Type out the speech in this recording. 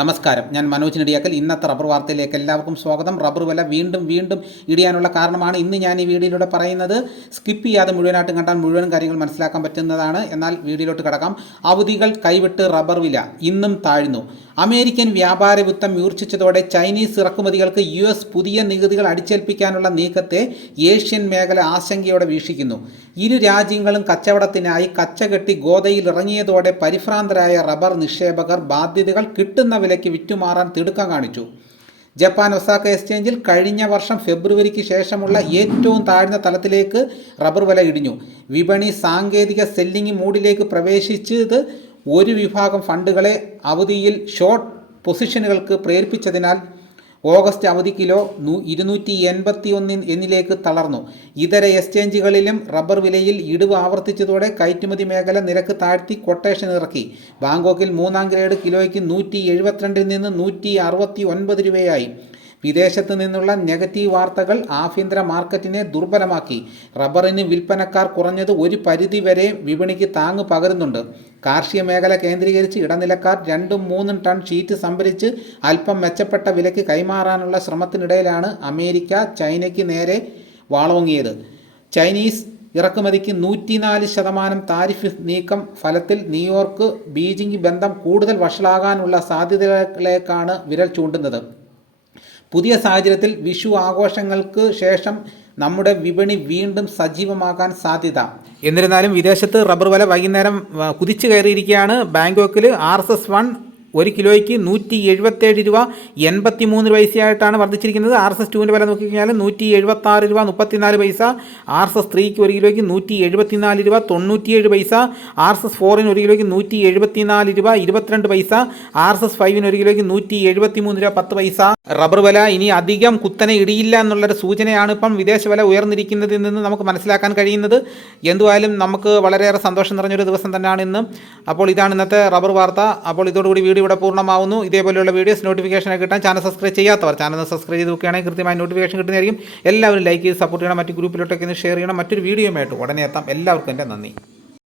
നമസ്കാരം. ഞാൻ മനോജ് നെടിയാക്കൽ. ഇന്നത്തെ റബ്ബർ വാർത്തയിലേക്ക് എല്ലാവർക്കും സ്വാഗതം. റബ്ബർ വില വീണ്ടും വീണ്ടും ഇടിയാനുള്ള കാരണമാണ് ഇന്ന് ഞാൻ ഈ വീഡിയോയിലൂടെ പറയുന്നത്. സ്കിപ്പ് ചെയ്യാതെ മുഴുവനായിട്ടും കണ്ടാൽ മുഴുവൻ കാര്യങ്ങൾ മനസ്സിലാക്കാൻ പറ്റുന്നതാണ്. എന്നാൽ വീഡിയോയിലോട്ട് കിടക്കാം. അവധികൾ കൈവിട്ട് റബ്ബർ വില ഇന്നും താഴ്ന്നു. അമേരിക്കൻ വ്യാപാര യുദ്ധം മൂർച്ഛിച്ചതോടെ ചൈനീസ് ഇറക്കുമതികൾക്ക് യു എസ് പുതിയ നികുതികൾ അടിച്ചേൽപ്പിക്കാനുള്ള നീക്കത്തെ ഏഷ്യൻ മേഖല ആശങ്കയോടെ വീക്ഷിക്കുന്നു. ഇരു രാജ്യങ്ങളും കച്ചവടത്തിനായി കച്ചകെട്ടി ഗോതയിൽ ഇറങ്ങിയതോടെ പരിഭ്രാന്തരായ റബ്ബർ നിക്ഷേപകർ ബാധ്യതകൾ കിട്ടുന്ന വിലയ്ക്ക് വിറ്റുമാറാൻ തിടുക്കം കാണിച്ചു. ജപ്പാൻ ഒസാക്ക എക്സ്ചേഞ്ചിൽ കഴിഞ്ഞ വർഷം ഫെബ്രുവരിക്ക് ശേഷമുള്ള ഏറ്റവും താഴ്ന്ന തലത്തിലേക്ക് റബ്ബർ വില ഇടിഞ്ഞു. വിപണി സാങ്കേതിക സെല്ലിംഗ് മൂഡിലേക്ക് പ്രവേശിച്ചത് ഒരു വിഭാഗം ഫണ്ടുകളെ അവധിയിൽ ഷോർട്ട് പൊസിഷനുകൾക്ക് പ്രേരിപ്പിച്ചതിനാൽ ഓഗസ്റ്റ് അവധി കിലോ നൂ ഇരുന്നൂറ്റി എൺപത്തി ഒന്നിൻ എന്നിലേക്ക് തളർന്നു. ഇതര എക്സ്ചേഞ്ചുകളിലും റബ്ബർ വിലയിൽ ഇടിവ് ആവർത്തിച്ചതോടെ കയറ്റുമതി മേഖല നിരക്ക് താഴ്ത്തി കൊട്ടേഷൻ ഇറക്കി. ബാങ്കോക്കിൽ മൂന്നാം ഗ്രേഡ് കിലോയ്ക്ക് നൂറ്റി എഴുപത്തിരണ്ടിൽ നിന്ന് നൂറ്റി അറുപത്തി ഒൻപത് രൂപയായി. വിദേശത്ത് നിന്നുള്ള നെഗറ്റീവ് വാർത്തകൾ ആഭ്യന്തര മാർക്കറ്റിനെ ദുർബലമാക്കി. റബ്ബറിന് വിൽപ്പനക്കാർ കുറഞ്ഞത് ഒരു പരിധി വരെ വിപണിക്ക് താങ്ങ് പകരുന്നുണ്ട്. കാർഷിക മേഖല കേന്ദ്രീകരിച്ച് ഇടനിലക്കാർ രണ്ടും മൂന്നും ടൺ ഷീറ്റ് സംഭരിച്ച് അല്പം മെച്ചപ്പെട്ട വിലയ്ക്ക് കൈമാറാനുള്ള ശ്രമത്തിനിടയിലാണ് അമേരിക്ക ചൈനയ്ക്ക് നേരെ വാളോങ്ങിയത്. ചൈനീസ് ഇറക്കുമതിക്ക് നൂറ്റിനാല് ശതമാനം താരിഫ് നീക്കം ഫലത്തിൽ ന്യൂയോർക്ക് ബീജിംഗ് ബന്ധം കൂടുതൽ വഷളാകാനുള്ള സാധ്യതകളേക്കാണ് വിരൽ ചൂണ്ടുന്നത്. പുതിയ സാഹചര്യത്തിൽ വിഷു ആഘോഷങ്ങൾക്ക് ശേഷം നമ്മുടെ വിപണി വീണ്ടും സജീവമാകാൻ സാധ്യത. എന്നിരുന്നാലും വിദേശത്ത് റബ്ബർ വില വൈകുന്നേരം കുതിച്ചു കയറിയിരിക്കുകയാണ് ബാങ്കോക്കിൽ ആർ എസ് എസ് വൺ ഒരു കിലോയ്ക്ക് നൂറ്റി എഴുപത്തേഴ് രൂപ എൺപത്തി മൂന്ന് പൈസയായിട്ടാണ് വർദ്ധിച്ചിരിക്കുന്നത്. ആർ എസ് എസ് ടുവിന്റെ വില നോക്കിക്കഴിഞ്ഞാൽ നൂറ്റി എഴുപത്തി ആറ് രൂപ മുപ്പത്തിനാല് പൈസ. ആർ എസ് എസ് ത്രീക്ക് ഒരു കിലോയ്ക്ക് നൂറ്റി എഴുപത്തിനാല് രൂപ തൊണ്ണൂറ്റിയേഴ് പൈസ. ആർ എസ് എസ് ഫോറിന് ഒരു കിലോയ്ക്ക് നൂറ്റി എഴുപത്തിനാല് രൂപ ഇരുപത്തിരണ്ട് പൈസ. ആർ എസ് എസ് ഫൈവിന് ഒരു കിലോയ്ക്ക് നൂറ്റി എഴുപത്തി മൂന്ന് രൂപ പത്ത് പൈസ. റബ്ബർ വില ഇനി അധികം കുത്തനെ ഇടിയില്ല എന്നുള്ളൊരു സൂചനയാണ് ഇപ്പം വിദേശ വില ഉയർന്നിരിക്കുന്നതിൽ നിന്ന് നമുക്ക് മനസ്സിലാക്കാൻ കഴിയുന്നത്. എന്തുവായാലും നമുക്ക് വളരെയേറെ സന്തോഷം നിറഞ്ഞൊരു ദിവസം തന്നെയാണ് ഇന്ന്. അപ്പോൾ ഇതാണ് ഇന്നത്തെ റബ്ബർ വാർത്ത. അപ്പോൾ ഇതോടുകൂടി വീഡിയോ ഇവിടെ പൂർണമാവുന്നു. ഇതേപോലെയുള്ള വീഡിയോസ് നോട്ടിഫിക്കേഷൻ കിട്ടാൻ ചാനൽ സബ്സ്ക്രൈബ് ചെയ്യാത്തവർ ചാനൽ സബ്സ്ക്രൈബ് ചെയ്ത് നോക്കുകയാണെങ്കിൽ കൃത്യമായി നോട്ടിഫിക്കേഷൻ കിട്ടുന്നതായിരിക്കും. എല്ലാവരും ലൈക്ക് ചെയ്ത് സപ്പോർട്ട് ചെയ്യണം. മറ്റു ഗ്രൂപ്പിലോട്ടൊക്കെ ഒന്ന് ഷെയർ ചെയ്യണം. മറ്റൊരു വീഡിയോയുമായിട്ട് ഉടനെ എത്താം. എല്ലാവർക്കും എന്റെ നന്ദി.